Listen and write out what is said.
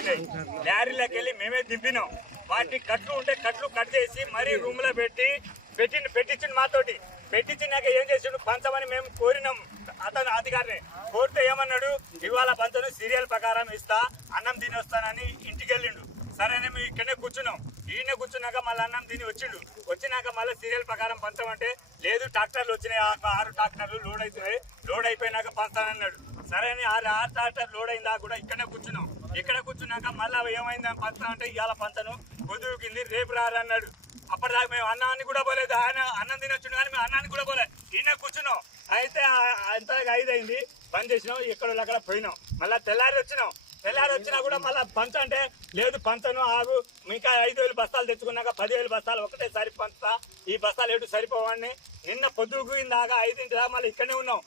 వచ్చినాయి. లారీలోకి వెళ్ళి మేమే దింపినాం. వాటి కట్లు ఉంటే కట్లు కట్ చేసి మరీ రూమ్ లో పెట్టించిండు. మాతోటి పెట్టించినాక ఏం చేసిండు, పంచమని మేము కోరినాం అతను అధికారిని. కోరితే ఏమన్నాడు, ఇవాళ పంచను సీరియల్ ప్రకారం ఇస్తా, అన్నం తిని వస్తానని ఇంటికి వెళ్ళిండు. సరేనే మేము ఇక్కడనే కూర్చున్నాం. ఈయన కూర్చున్నాక మళ్ళీ అన్నం తిని వచ్చినాక మళ్ళీ సీరియల్ ప్రకారం పంచమంటే లేదు, ట్రాక్టర్లు వచ్చినాయి, 6 ట్రాక్టర్లు లోడ్ అవుతున్నాయి, లోడ్ అయిపోయినాక పంచానన్నాడు. సరే అని 6 ట్రాక్టర్ లోడ్ అయిందా కూడా ఇక్కడనే కూర్చున్నాం. ఇక్కడ కూర్చున్నాక మళ్ళీ ఏమైందని పంచామంటే ఇవాళ పంచను పొద్దుకింది, రేపు రారన్నాడు. అప్పటిదాకా మేము అన్నాన్ని కూడా పోలేదు. ఆయన అన్నం తినొచ్చుడు కానీ మేము అన్నాన్ని కూడా పోలేదు. ఈయన కూర్చున్నాం. అయితే అంతా 5 అయింది, బంద్ చేసినాం. ఎక్కడో అక్కడ పోయినాం. మళ్ళీ తెల్లారి వచ్చినా కూడా మళ్ళీ పంచ అంటే లేదు, పంచను ఆగు, ఇంకా 5,000 బస్తాలు తెచ్చుకున్నాక 10,000 బస్తాలు ఒకటేసారి పంచుతా, ఈ బస్తాలు ఎటు సరిపోవని నిన్న పొద్దుకు దాకా 5 దాకా మళ్ళీ ఇక్కడనే ఉన్నాం.